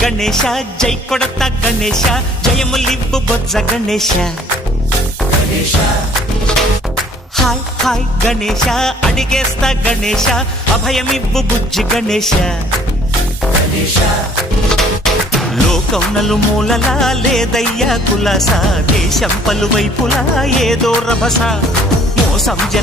గణేశ జై కొడత గణేశ జయములివ్వు బొజ్జ Ganesha hi hi Ganesha అడిగేస్తా Ganesha అభయమివ్వు బుజ్జి గణేశ లోకం నలుమూలలా లేదయ్యా కులాస దేశం పలువైపులా ఏదో రభస మోసం జన